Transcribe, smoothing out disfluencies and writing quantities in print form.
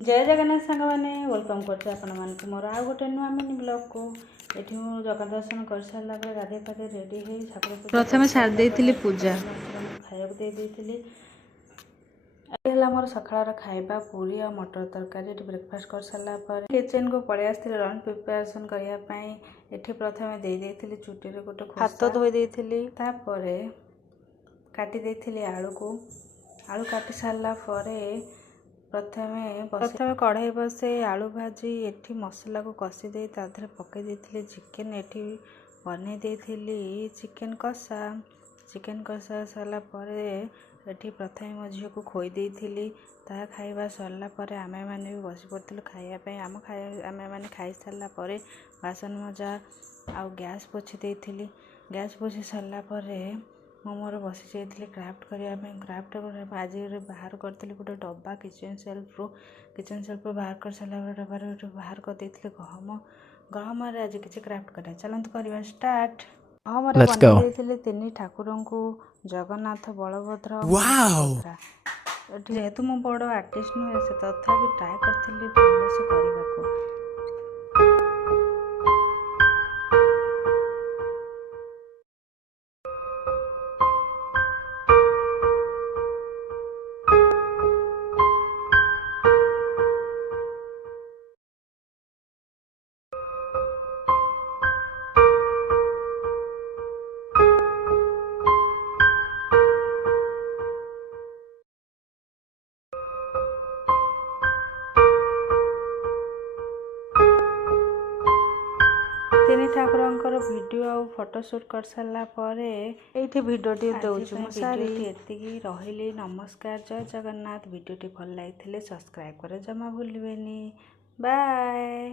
जय जगन्नाथ सांग मैंने वेलकम करते आपको मोर आउ गोटे नुआ मिनी ब्लॉग को ये जगह दर्शन कर सारा गाधे पाधे रेडी हो ठाकुर प्रथम सारी पूजा खाया मोर सकाळ खाइबा पूरी और मटर तरकारी ब्रेकफास्ट कर सारापर किचन को पलि आसती लंच प्रिपेरेसन करने प्रथम दे चुटी गोटे हाथ धोई काटी आलू को आलू काटी सारा प्रथमे कढ़ाई बसे आलू भाजी एठी मसला को कषी दे ताधरे पकई देथिली चिकेन एठी बनै देथिली चिकेन कषा सारा परे एठी प्रथमे मो झील को खोई देथिली ता खाइबा सरला परे आमे माने भी बसी पड़थिलु खाइया पे आमे माने खाई सारला परे बासन मजा आ गैस पोछि देथिली गैस पोछि सारला परे मोर बसी जाइए क्राफ्ट करने क्राफ्ट आज बाहर करी गोटे डब्बा किचेन सेल्फ बाहर कर सारा डब्बार बाहर कर गहम आज किसी क्राफ्ट करा चलते करवा स्टार्ट गहम बन तीन ठाकुर को जगन्नाथ बलभद्र जेहेतु मो बड़ आर्टिस्ट नुहे से तथा ट्राए करी भलसे करने तीन ठाकुर वीडियो और फोटोशूट कर सारा ये भिडटी दूसरी एति रही नमस्कार जय जगन्नाथ वीडियोटी भल लगी सब्सक्राइब करे जमा भूलें बाय।